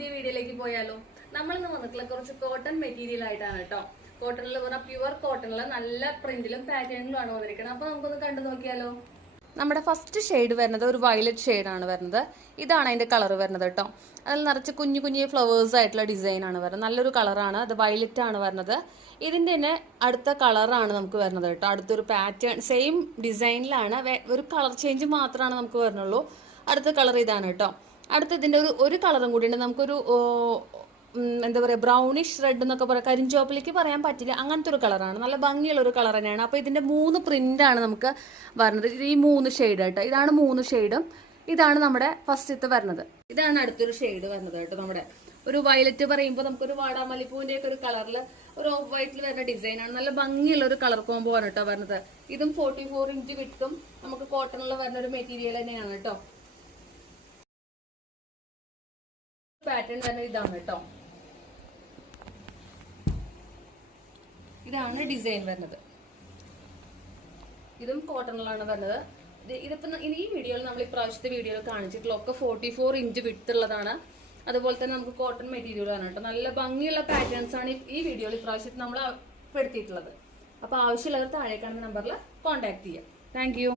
പുതിയ വീഡിയോയിലേക്ക് പോയാലോ? നമ്മളിന്ന് വന്നിട്ടുള്ള കുറച്ച് കോട്ടൺ മെറ്റീരിയൽ ആയിട്ടാണ് കേട്ടോ. കോട്ടണിൽ പറഞ്ഞാൽ പ്യുവർ കോട്ടണിൽ നല്ല പ്രിന്റിലും പാറ്റേണിലും ആണ് വന്നിരിക്കുന്നത്. അപ്പൊ നമുക്കൊന്ന് കണ്ടു നോക്കിയാലോ. നമ്മുടെ ഫസ്റ്റ് ഷെയ്ഡ് വരുന്നത് ഒരു വയലറ്റ് ഷെയ്ഡാണ് വരുന്നത്. ഇതാണ് അതിന്റെ കളർ വരുന്നത് കേട്ടോ. അതിൽ നിറച്ച് കുഞ്ഞു കുഞ്ഞു ഫ്ലവേഴ്സ് ആയിട്ടുള്ള ഡിസൈൻ ആണ് വരുന്നത്. നല്ലൊരു കളറാണ്. അത് വയലറ്റ് ആണ് വരുന്നത്. ഇതിന്റെ തന്നെ അടുത്ത കളറാണ് നമുക്ക് വരുന്നത് കേട്ടോ. അടുത്തൊരു പാറ്റേൺ സെയിം ഡിസൈനിലാണ്, ഒരു കളർ ചേഞ്ച് മാത്രമാണ് നമുക്ക് വരുന്നുള്ളൂ. അടുത്ത കളർ ഇതാണ് കേട്ടോ. അടുത്ത ഇതിന്റെ ഒരു കളറും കൂടി ഉണ്ട്. നമുക്കൊരു എന്താ പറയുക, ബ്രൗണിഷ് റെഡ് എന്നൊക്കെ പറയാം. കരിഞ്ചോപ്പിലേക്ക് പറയാൻ പറ്റില്ല, അങ്ങനത്തെ ഒരു കളറാണ്. നല്ല ഭംഗിയുള്ള ഒരു കളർ തന്നെയാണ്. അപ്പോൾ ഇതിന്റെ 3 പ്രിന്റ് ആണ് നമുക്ക് വരുന്നത്. ഈ 3 ഷെയ്ഡ് കേട്ടോ. ഇതാണ് 3 ഷെയ്ഡും. ഇതാണ് നമ്മുടെ ഫസ്റ്റത്തെ വരുന്നത്. ഇതാണ് അടുത്തൊരു ഷെയ്ഡ് വരുന്നത് കേട്ടോ. നമ്മുടെ ഒരു വയലറ്റ് പറയുമ്പോൾ നമുക്കൊരു വാടാമല്ലിപ്പൂവിന്റെ ഒക്കെ ഒരു കളറിൽ ഒരു ഓഫ് വൈറ്റിൽ വരുന്ന ഡിസൈൻ ആണ്. നല്ല ഭംഗിയുള്ള ഒരു കളർ കോംബോ ആണ് കേട്ടോ വരുന്നത്. ഇതും 44 ഇഞ്ച് വിട്ടും നമുക്ക് കോട്ടണിൽ വരുന്ന ഒരു മെറ്റീരിയൽ തന്നെയാണ് കേട്ടോ. പാറ്റേൺ തന്നെ ഇതാണ് കേട്ടോ. ഇതാണ് ഡിസൈൻ വരുന്നത്. ഇതും കോട്ടണിലാണ് വരുന്നത്. ഇതിപ്പോ ഈ വീഡിയോയിൽ നമ്മൾ ഇപ്രാവശ്യത്തെ വീഡിയോയിൽ കാണിച്ചിട്ടുള്ള ഒക്കെ 44 ഇഞ്ച് വിട്ടുള്ളതാണ്. അതുപോലെ തന്നെ നമുക്ക് കോട്ടൺ മെറ്റീരിയൽ ആണ് കേട്ടോ. നല്ല ഭംഗിയുള്ള പാറ്റേൺസ് ആണ് ഈ വീഡിയോയിൽ ഇപ്രാവശ്യത്തിൽ നമ്മൾ പെടുത്തിയിട്ടുള്ളത്. അപ്പൊ ആവശ്യമുള്ളവർ താഴെ കാണുന്ന നമ്പറിൽ കോൺടാക്ട് ചെയ്യാം. Thank you.